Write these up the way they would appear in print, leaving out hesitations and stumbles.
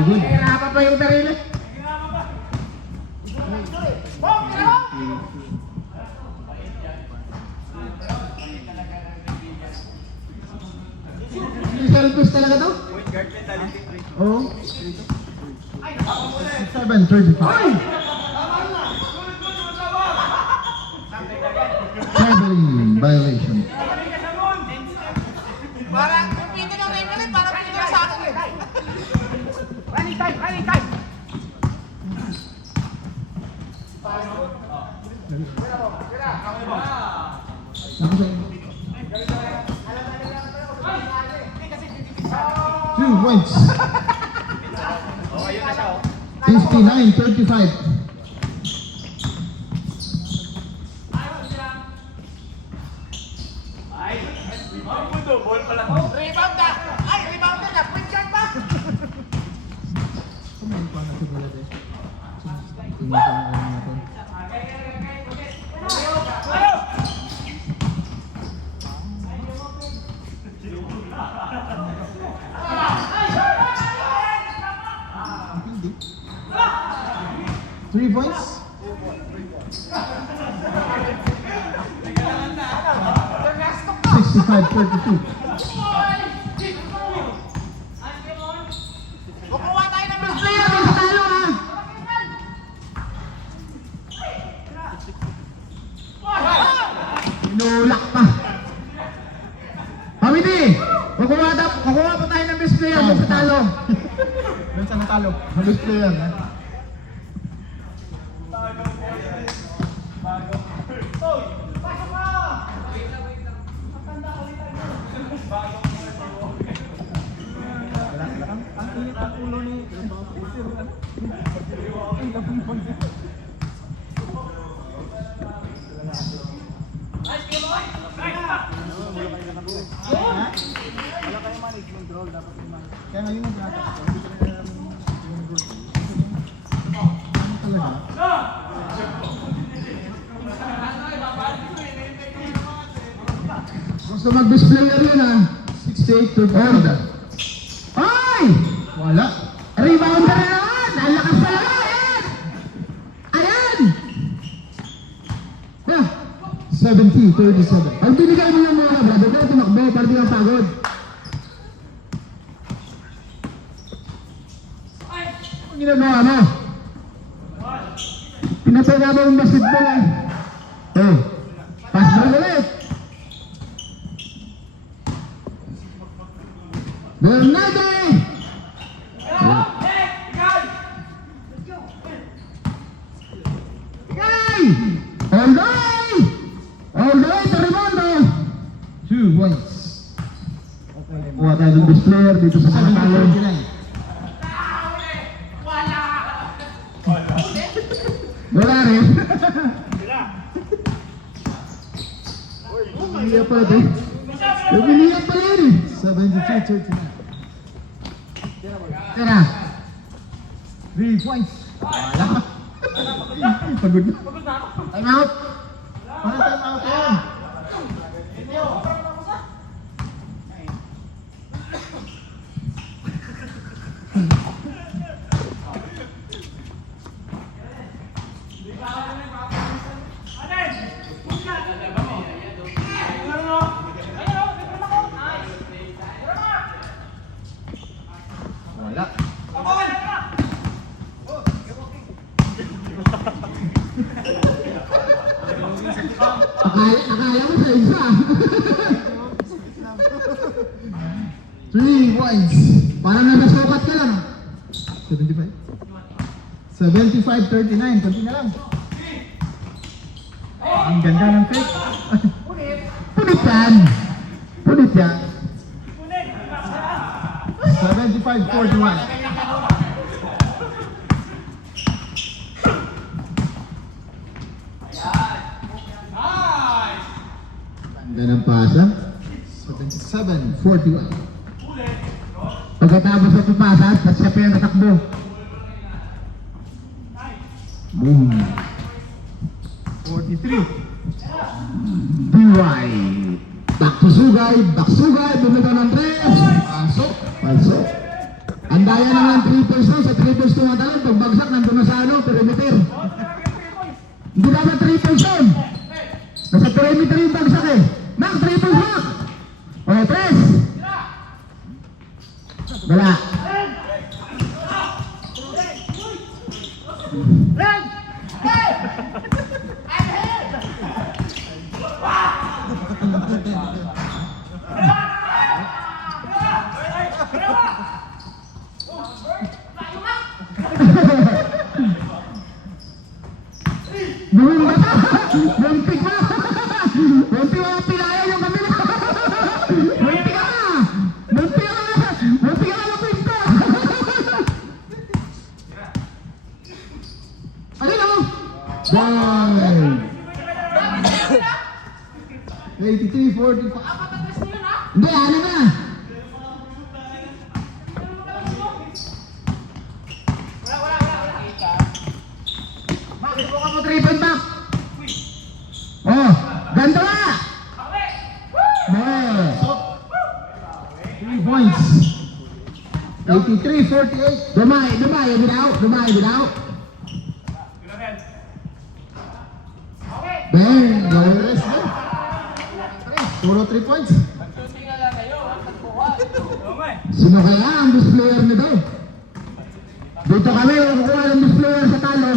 Very good. Hirapan pa yung sarili. Selfish talaga to? Oo. 7:35. Traveling violation. Parang pito ng referee, parang pito na sa akin. Running time, running time. Two points. 59-35. Rebound na! Ay, rebound na! Point guard pa! Kumain pa na siguro natin. Tingnan natin. Three points? Sixty-five, 32. Kukuha tayo ng best Player, player! may talo ha. Inulak pa. Pamiti, kukuha pa tayo ng best player sa talo. Doon sa natalo. Habis player, ha? Kaya ngayon nag-atak ko. Talaga? Gusto mag-best player yun ha. 68-34. Ay! Wala. Rebounder na naman! Ang lakas talaga! Ayan! Ayan! Ah, 70-37. ang binigay mo yung mga brother, kaya tumakbo, para di kang pagod. Ang ginagawa mo? Pinapaya mo yung basketball eh. Oh, pass ball ulit. Bernardo! Guy! All day! All day to Rimondo! 2 points. Kuha tayo ng best player dito sa Sanatalo. 39. Wala rin. Biliya pa ito. Biliya pa rin. 72-39. Tara. 3 points. Wala. Pagod na. Time out. Ano time out yan? Wala. Akala mo sa isa. 3 points. Parang nagasukat ka lang. 75. 75-39. Kunti na lang. Ang ganda ng fake. Punit yan. Punit yan. 75-41. Ganda ng pasa. 77-41. Pagkatapos sa pupasa, at siya pa yung natakbo. Boom. 43. DY. Back to Sugay. Back Sugay. Bumitaw ng tres. Pasok. Palso. Ang daya naman ng triples no, sa triples tumatalon, pagbagsak nandun na sa ano, perimeter. Hindi dapat triples yun. Nasa perimeter yung bagsak eh. Mac, triples Mac! O, press! Wala. Bumimba ka! Bumpik mo! Bumpik mo! Pilaya yung kami na! Bumpik ka! Bumpik ka! Bumpik ka na pinto! Ano na mo? Bye! 83-45. Hindi, ano na? Subukan mo 3 point back. Oh, ganito na. Oh. 3 points. 83-48. Dumay, binaw. Bang, gawin na. Puro 3 points. Sino kaya ang best player nito? Dito kami, kukuha ng best player sa talo.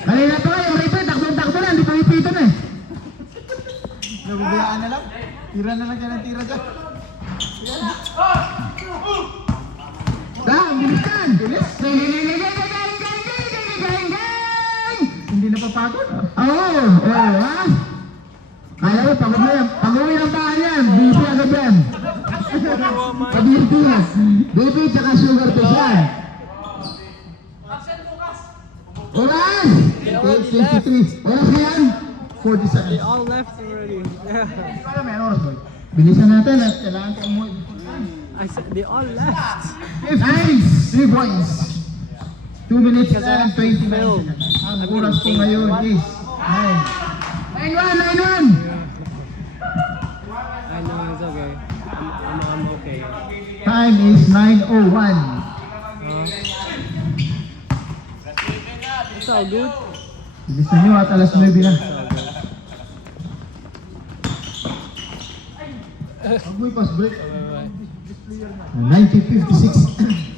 Kanina to yung repeat, takbo na, hindi pa ipiton eh. Nabubayaan na lang. Tira na lang yan ang tira dyan. Bilisan! Hindi napapagod. Oo, ha? Kaya mo, pagod na yan. Pag-uwi ng bahay yan, BP agad yan. BP tsaka sugar fish yan. Oras! 23. Oras na yan? 40 seconds. They all left already. Kaya may oras boy. Bilisan natin at Kailangan ko umuwi. I said they all left. nice! 3 points. 2 minutes Because I and have to 29 film. seconds. Ang I mean, oras ko ngayon is 9. 9-1! I know it's okay. I'm okay. Time is 9:01. It's all good. Bilisan nyo at alas 9 na. Huwag mo i-pass break. 90-56.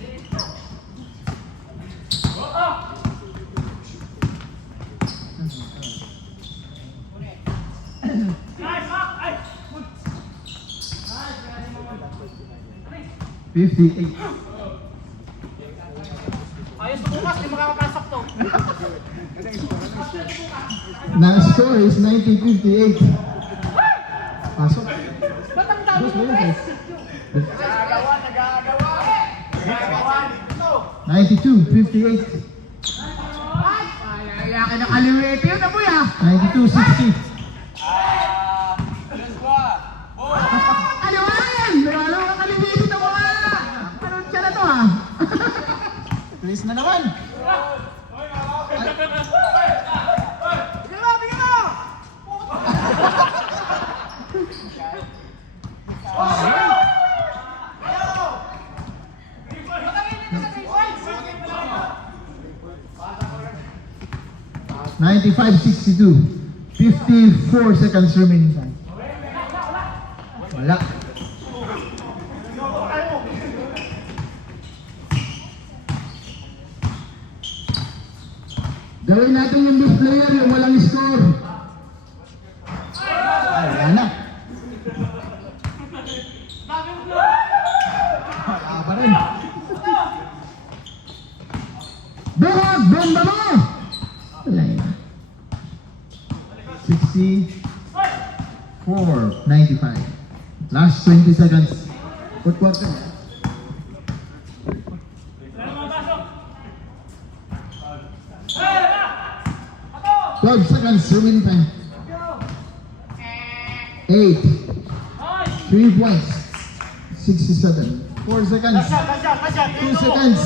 Ayos bukas, di makakapasok to. Na score is 90-58. Pasok. Ba't ang dami mo, Chris? Nagagawa. 92-58. Ay, ka na kaliwete yun, amoy ah! 92-60. Ano ba yan? Nagalaw ka kaliwete na mga! Parang siya na to ah! Please na naman. Bigyan mo! $95-62. 54 seconds remaining time. Wala. Gawin natin yung best player, yung walang score. Ay, wala na. Wala pa rin. Bukod! Bomba mo! Wala yun. 64-95. Last 20 seconds. Fourth quarter. Twelve seconds remaining time. 8. 3 points. 67. 4 seconds. 2 seconds.